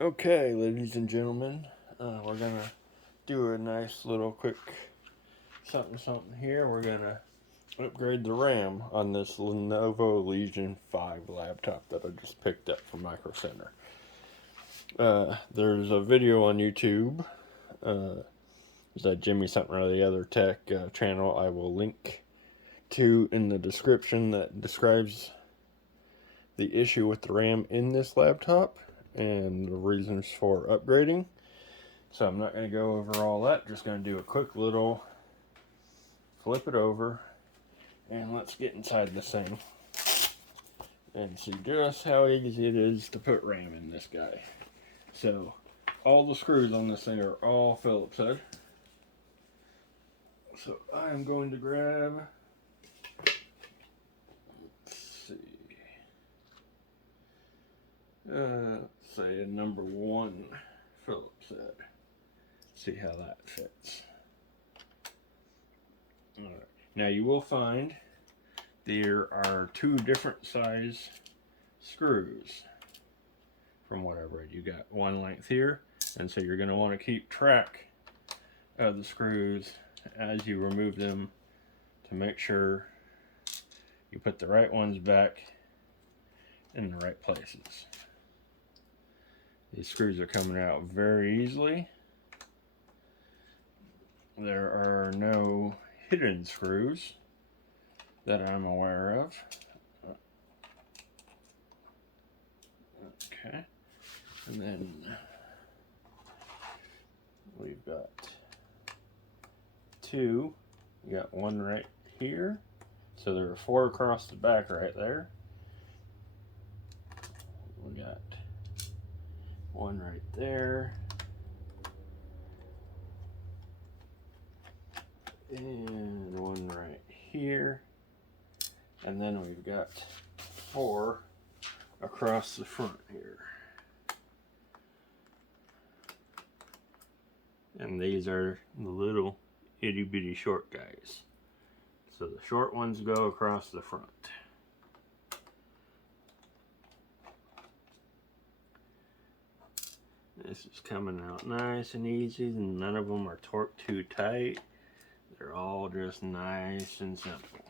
Okay, ladies and gentlemen, we're gonna do a nice little quick something here. We're gonna upgrade the RAM on this Lenovo Legion 5 laptop that I just picked up from Microcenter. There's a video on YouTube. There's that Jimmy something or the other tech channel I will link to in the description that describes the issue with the RAM in this laptop and the reasons for upgrading. So I'm not going to go over all that, just going to do a quick little flip it over and let's get inside this thing and see just how easy it is to put RAM in this guy. So all the screws on this thing are all Phillips head. So I am going to grab, let's say a number 1 Phillips head. See how that fits. Alright. Now you will find there are 2 different size screws from what I've read. You got one length here, and so you're going to want to keep track of the screws as you remove them to make sure you put the right ones back in the right places. These screws are coming out very easily. There are no hidden screws that I'm aware of. Okay, and then we've got 2. We got one right here, so there are 4 across the back right there. We got one right there, and one right here, and then we've got 4 across the front here. And these are the little itty bitty short guys. So the short ones go across the front. This is coming out nice and easy, and none of them are torqued too tight. They're all just nice and simple.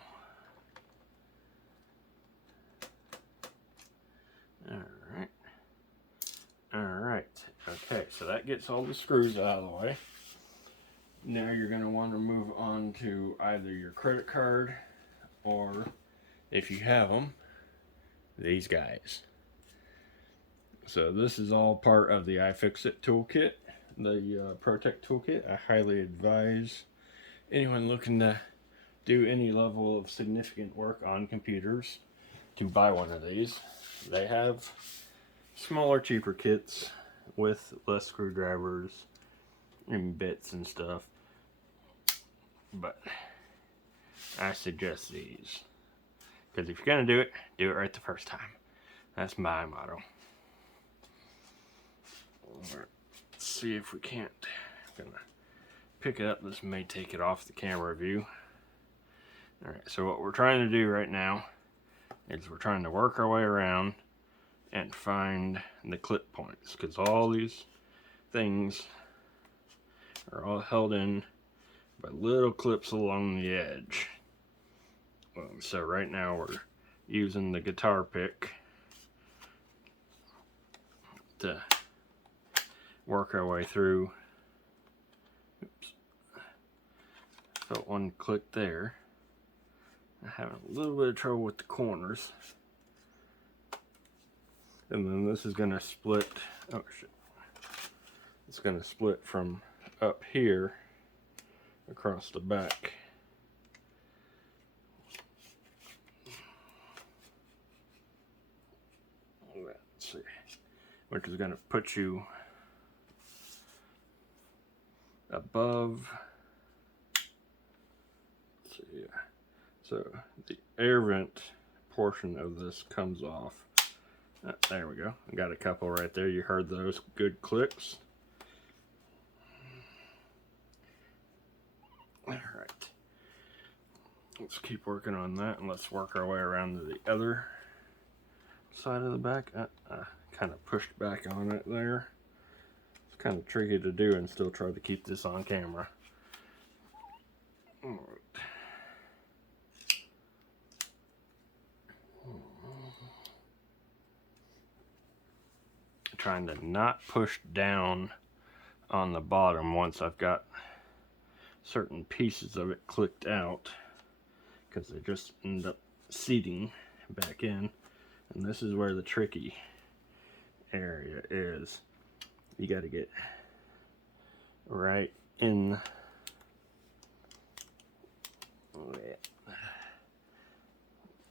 Alright, okay, so that gets all the screws out of the way. Now you're going to want to move on to either your credit card or, if you have them, these guys. So this is all part of the iFixit toolkit, the Protect toolkit. I highly advise anyone looking to do any level of significant work on computers to buy one of these. They have smaller, cheaper kits with less screwdrivers and bits and stuff, but I suggest these because if you're gonna do it right the first time. That's my motto. Let's see if we can't. I'm gonna pick it up. This may take it off the camera view. Alright, so what we're trying to do right now is we're trying to work our way around and find the clip points, because all these things are all held in by little clips along the edge. So right now we're using the guitar pick to work our way through. Oops. Felt one click there. I'm having a little bit of trouble with the corners. And then this is going to split. Oh shit. It's going to split from up here across the back. Let's see. Which is going to put you above. Let's see. Yeah. So the air vent portion of this comes off. There we go. I got a couple right there. You heard those good clicks. Alright. Let's keep working on that, and let's work our way around to the other side of the back. Kind of pushed back on it there. kind of tricky to do and still try to keep this on camera. All right. Trying to not push down on the bottom once I've got certain pieces of it clicked out, because they just end up seating back in. And this is where the tricky area is. You got to get right in.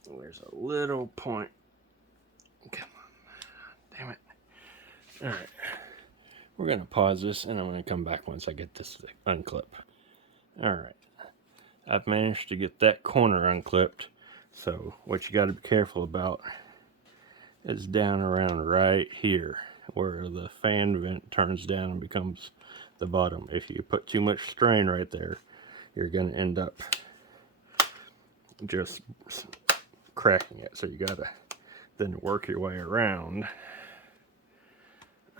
There's a little point. Come on. Damn it. Alright. We're going to pause this and I'm going to come back once I get this unclip. Alright. I've managed to get that corner unclipped. So what you got to be careful about is down around right here, where the fan vent turns down and becomes the bottom. If you put too much strain right there, you're going to end up just cracking it. So you got to then work your way around.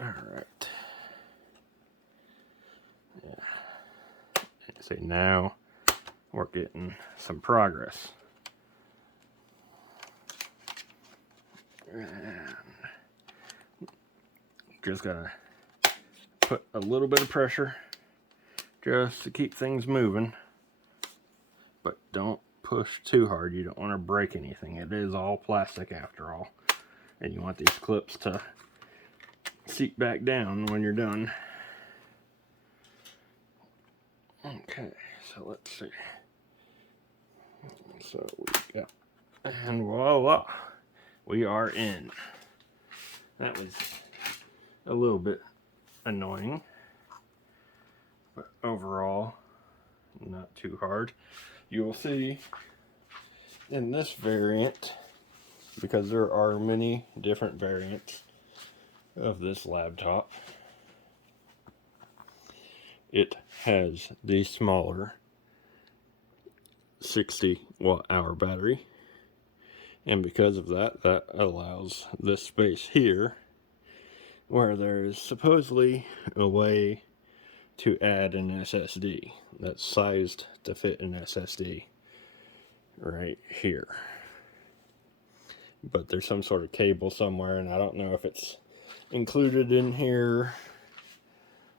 Alright. Yeah. See, now we're getting some progress. And just gotta put a little bit of pressure just to keep things moving, but don't push too hard. You don't want to break anything. It is all plastic after all, and you want these clips to seat back down when you're done. Okay, so let's see. So we got, and voila, we are in. That was a little bit annoying, but overall not too hard. You will see in this variant, because there are many different variants of this laptop, it has the smaller 60 watt-hour battery, and because of that, that allows this space here where there is supposedly a way to add an SSD that's sized to fit an SSD right here. But there's some sort of cable somewhere, and I don't know if it's included in here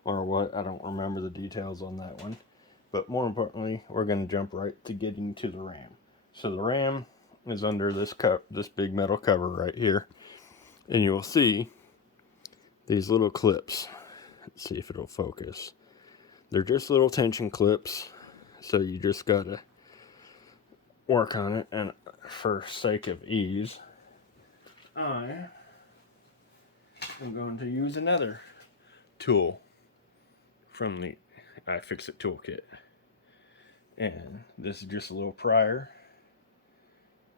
or what. I don't remember the details on that one. But more importantly, we're going to jump right to getting to the RAM. So the RAM is under this this big metal cover right here, and you'll see these little clips. Let's see if it'll focus. They're just little tension clips, so you just gotta work on it. And for sake of ease, I am going to use another tool from the iFixit toolkit, and this is just a little prier,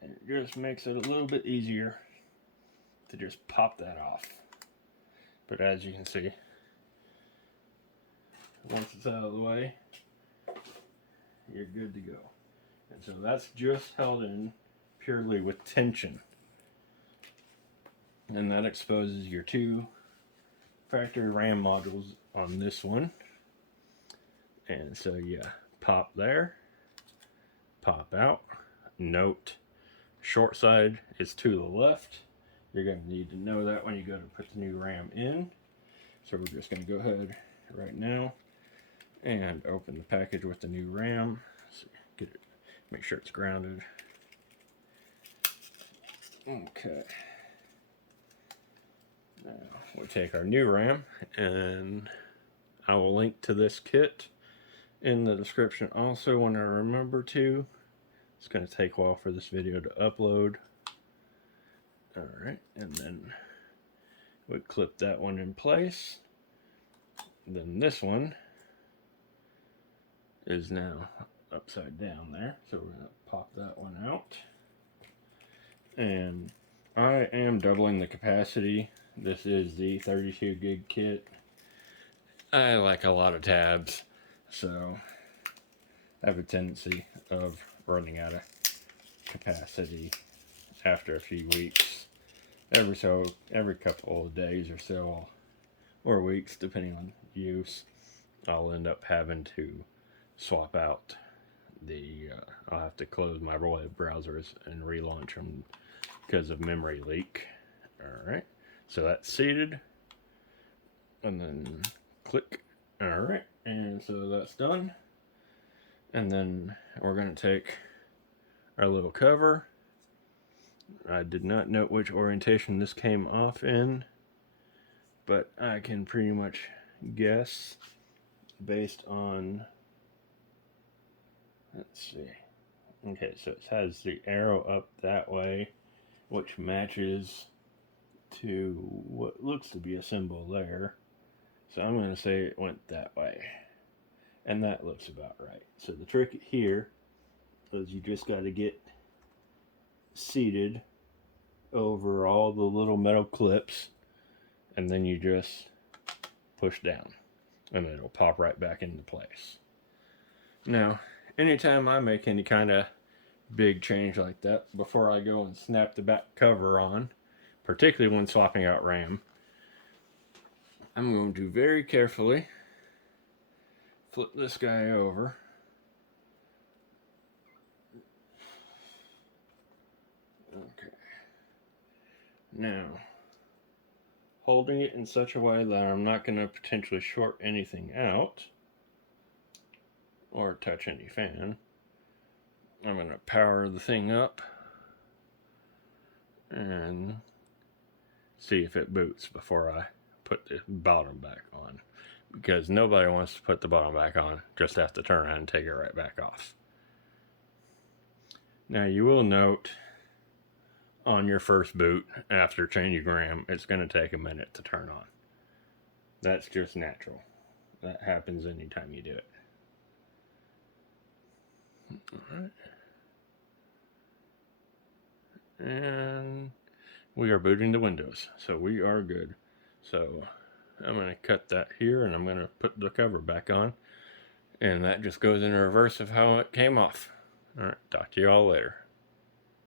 and it just makes it a little bit easier to just pop that off. But as you can see, once it's out of the way, you're good to go. And so that's just held in purely with tension. And that exposes your two factory RAM modules on this one. And so yeah, pop there, pop out. Note, short side is to the left. You're going to need to know that when you go to put the new RAM in. So we're just going to go ahead right now and open the package with the new RAM. So get it, make sure it's grounded. Okay. Now we'll take our new RAM, and I will link to this kit in the description also when I remember to. It's going to take a while for this video to upload. Alright, and then we clip that one in place. Then this one is now upside down there, so we're going to pop that one out. And I am doubling the capacity. This is the 32 gig kit. I like a lot of tabs, so I have a tendency of running out of capacity after a few weeks. Every couple of days or so, or weeks, depending on use, I'll end up having to swap out the, I'll have to close my web browsers and relaunch them because of memory leak. Alright, so that's seated. And then click. Alright, and so that's done. And then we're going to take our little cover. I did not note which orientation this came off in, but I can pretty much guess based on, let's see. Okay, so it has the arrow up that way, which matches to what looks to be a symbol there. So I'm going to say it went that way. And that looks about right. So the trick here is you just got to get seated over all the little metal clips, and then you just push down and it'll pop right back into place. Now, anytime I make any kind of big change like that, before I go and snap the back cover on, particularly when swapping out RAM, I'm going to very carefully flip this guy over. Okay. Now, holding it in such a way that I'm not going to potentially short anything out or touch any fan, I'm going to power the thing up and see if it boots before I put the bottom back on, because nobody wants to put the bottom back on, just have to turn around and take it right back off. Now you will note on your first boot after changing RAM, it's going to take a minute to turn on. That's just natural. That happens anytime you do it. Alright. And we are booting the Windows, so we are good. So I'm going to cut that here, and I'm going to put the cover back on, and that just goes in reverse of how it came off. Alright, talk to you all later.